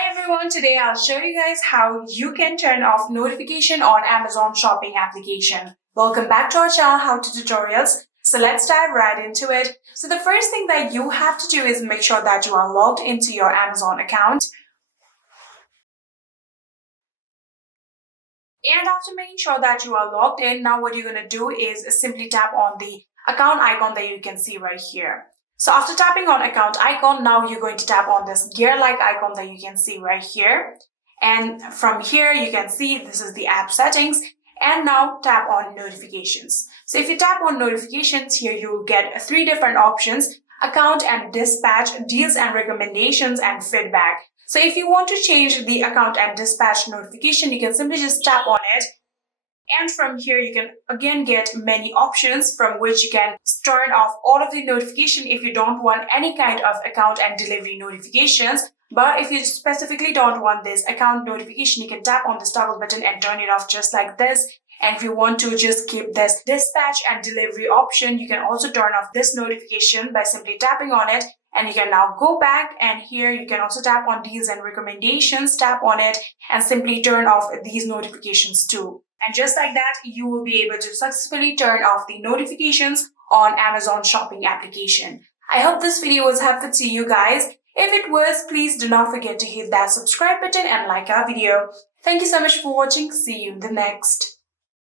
Hi everyone, today I'll show you guys how you can turn off notification on Amazon shopping application. Welcome back to our channel, How To Tutorials. So let's dive right into it. So the first thing that you have to do is make sure that you are logged into your Amazon account. And after making sure that you are logged in, now what you're going to do is simply tap on the account icon that you can see right here. So after tapping on account icon, now you're going to tap on this gear-like icon that you can see right here. And from here, you can see this is the app settings. And now tap on notifications. So if you tap on notifications here, you'll get three different options: account and dispatch, deals and recommendations, and feedback. So if you want to change the account and dispatch notification, you can simply just tap on it. And from here, you can again get many options from which you can turn off all of the notification if you don't want any kind of account and delivery notifications. But if you specifically don't want this account notification, you can tap on this toggle button and turn it off just like this. And if you want to just keep this dispatch and delivery option, you can also turn off this notification by simply tapping on it. And you can now go back, and here you can also tap on deals and recommendations, tap on it, and simply turn off these notifications too. And just like that, you will be able to successfully turn off the notifications on Amazon shopping application. I hope this video was helpful to you guys. If it was, please do not forget to hit that subscribe button and like our video. Thank you so much for watching. See you in the next.